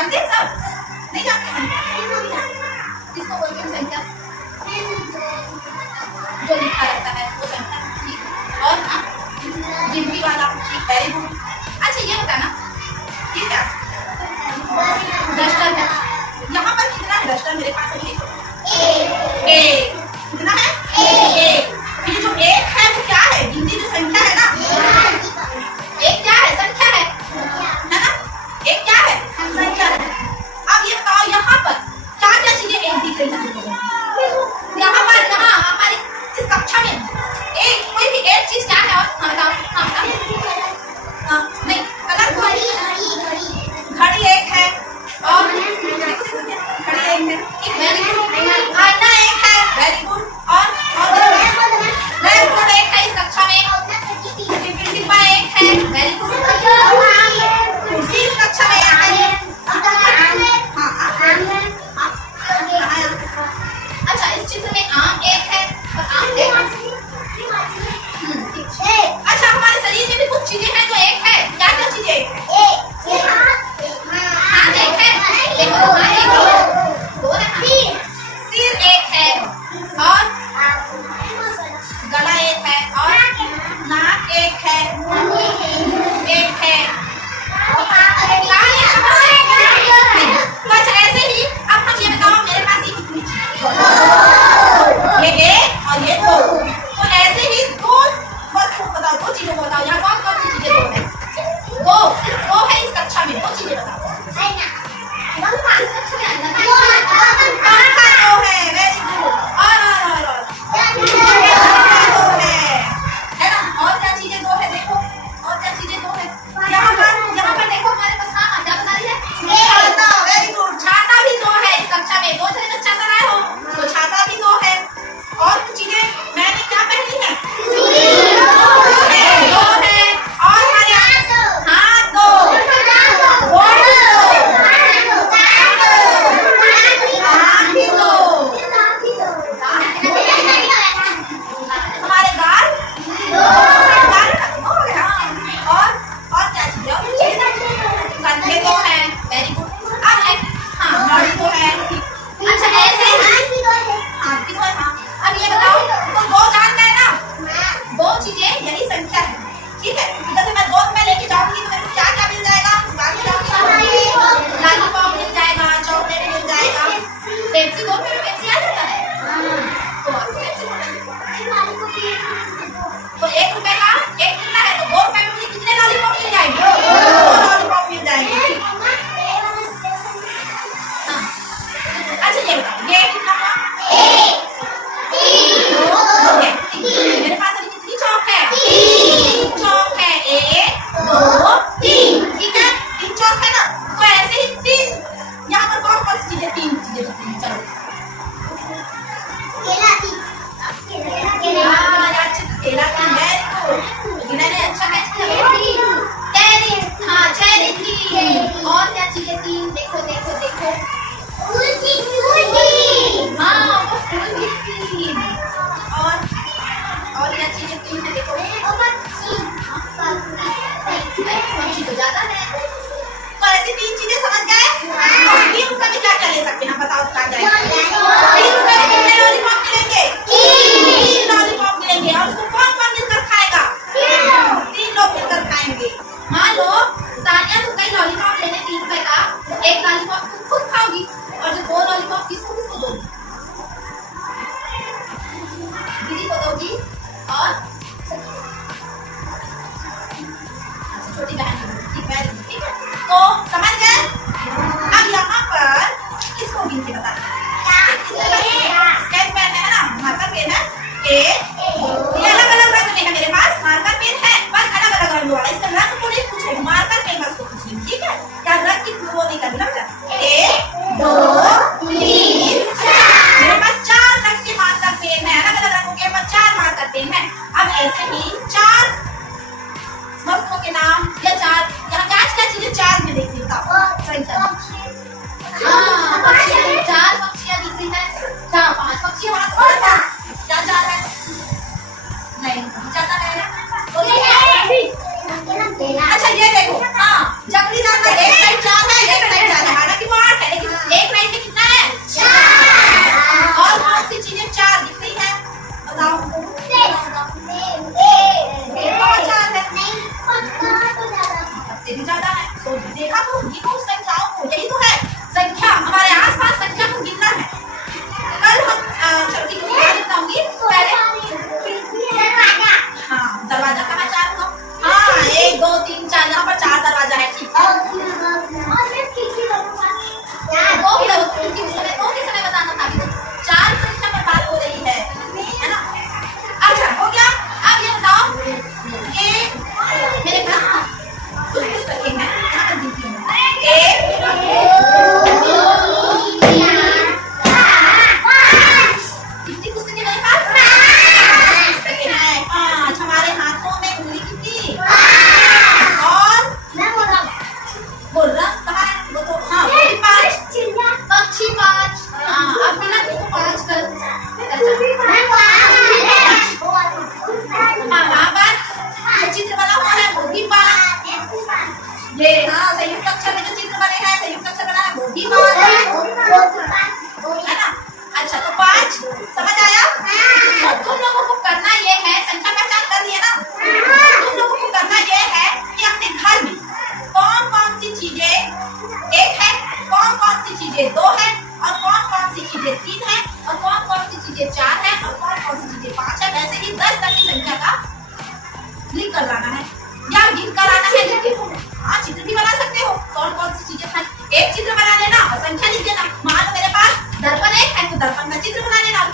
जानते हैं सब? नहीं जानते संख्या? किसको बोलते हैं संख्या? जो लिखा रहता है वो संख्या, ठीक। और हाँ, गिनती वाला, ठीक, वेरी गुड। अच्छा ये बताना, ये क्या डस्टर है? यहाँ पर कितना है डस्टर मेरे पास अभी? एक। कितना है? एक। ये जो एक है वो क्या है? गिनती जो संख्या है ना, एक क्या है? संख्या है ना? एक क्या है? संख्या है। अब ये बताओ यहाँ पर क्या क्या चीजें एक दिख रही है? यहाँ पर, यहाँ हमारी इस कक्षा में एक कोई भी एक चीज क्या है? और हाँ बताओ, हाँ बताओ। नहीं, कलर घड़ी एक है, और घड़ी एक है, ठीक, वेरी गुड। आईना एक है, वेरी गुड। और ब्लैक बोर्ड एक है इस कक्षा में, डिब्बा एक है, वेरी गुड। कुर्सी इस कक्षा में है। अच्छा इस चित्र में आम एक है और आम एक है। अच्छा हमारे शरीर में भी कुछ चीजें हैं जो एक है। क्या क्या चीजें एक है? हाथ एक है, देखो हाथ एक है, दो है, सिर एक है, और गला एक है, और नाक एक है, एक है। अच्छा ऐसे ही अब हम ये बताओ मेरे पास ये कितनी चीजें? ये एक और ये दो। तो ऐसे ही दो वस्तु बताओ, दो चीजों को बताओ। यहाँ कौन कौन सी चीजें दो है? दो है इस कक्षा में, दो चीजें बताओ। पंखा दो है, वेरी गुड। और है ना? और क्या चीजें दो है? देखो और क्या चीजें दो है? यहाँ पर देखो हमारे पास, हाँ क्या बता रही है? छाता, वेरी गुड। छाता भी दो है इस कक्षा में। दो जने बच्चा कर रहे हो तो छाता भी दो है। और कुछ चीजें मैंने क्या पहनी है? दो है। और हमारे हाथ दो, हमारे गाल और क्या चीजें? कंधे दो है, वेरी गुड। अब हाँ बॉडी दो है। अच्छा ऐसे हाथ भी दो है, हाँ। अब ये बताओ तो दो जान गए ना, दो चीजें यही संख्या है, ठीक है। जैसे मैं 2 रुपए लेके जाऊंगी तो मेरे को क्या क्या मिल जाएगा? लॉलीपॉप मिल जाएगा, चॉकलेट मिल जाएगा। पेप्सी 2 रुपए में पेप्सी आ जाता है, तो 1 रुपए का एक कितना है? तो 2 रुपए में मुझे कितने लॉलीपॉप मिल जाएंगे? 2 लॉलीपॉप मिल जाएंगे। हाँ अच्छा ये बताओ ये कितना हुआ? मेरे पास अभी कितनी चौक है? 3 चौक है, 1 2 3, ठीक है। 3 चौक है ना, तो ऐसे ही 3 यहाँ पर कौन कौन सी चीजें? 3 चीजें बता दीजिए। चलो केला की है तो मैंने अच्छा है हाँ चेरी थी। और क्या चीजें थी? देखो हाँ वो फूल भी थी। और क्या चीजें थी? देखो पंछी तो ज्यादा है। तो ऐसी 3 चीजें समझ गए? 3 रुपए में क्या क्या ले सकते हैं? बताओ क्या जाएगा? 3 रुपए में कितने लॉलीपॉप मिलेंगे? 3 लॉलीपॉप मिलेंगे। और उसको कौन कौन मिलकर खाएगा? 3 लोग मिलकर खाएंगे। मान लो तानिया तुम कहीं लॉलीपॉप लेने 3 रुपए का, एक लॉलीपॉप तुम खुद खाओगी और जो 2 लॉलीपॉप किसको दोगी? दीदी को दोगी और छोटी बहन को, ठीक है। तो समझ गए? अब यहाँ पर इसको गिन के बताना। स्केच पेन है ना, मार्कर पेन है, ये अलग अलग रंग में है मेरे पास। मार्कर पेन है पर अलग अलग रंग वाला। इसका रंग को नहीं पूछेगा, मार्कर पेन बस को पूछेगी, ठीक है। क्या रंग की वो नहीं करना? 1 2 3 4 मेरे पास 4 रंग के मार्कर पेन है, अलग अलग रंगों के 4 मार्कर पेन है। अब ऐसे ही 4 वस्तुओं के नाम या 4 यहाँ क्या चीजें 4 में देखती हूँ? हाँ 4 पक्षियाँ दिख रही है, 5 पक्षी वहाँ थोड़ा सा क्या 4 है? नहीं ज्यादा है ना। अच्छा ये देखो, हाँ जंगली जानवर एक साइड 4 है, एक साइड 4 है। ये हाँ संयुक्त अक्षर में जो चित्र बने हैं, संयुक्त अक्षर बना है वो भी कौन है ना। अच्छा तो 5 समझ आया। तो तुम लोगों को करना ये है, संख्या पहचान कर लिए ना, तुम लोगों को करना ये है कि अपने घर में कौन कौन सी चीजें 1 है, कौन कौन सी चीजें 2 है, और कौन कौन सी चीजें 3 है, और कौन कौन सी चीजें 4 है, और कौन कौन सी चीजें 5 है। वैसे ही 10 तक की संख्या का लिख कर लाना है या गिन कर आना है। लिख के हाँ चित्र भी बना सकते हो, कौन कौन सी चीजें हैं। एक चित्र बना लेना और संख्या लिख देना। मान लो मेरे पास दर्पण 1 है तो दर्पण का चित्र बना लेना और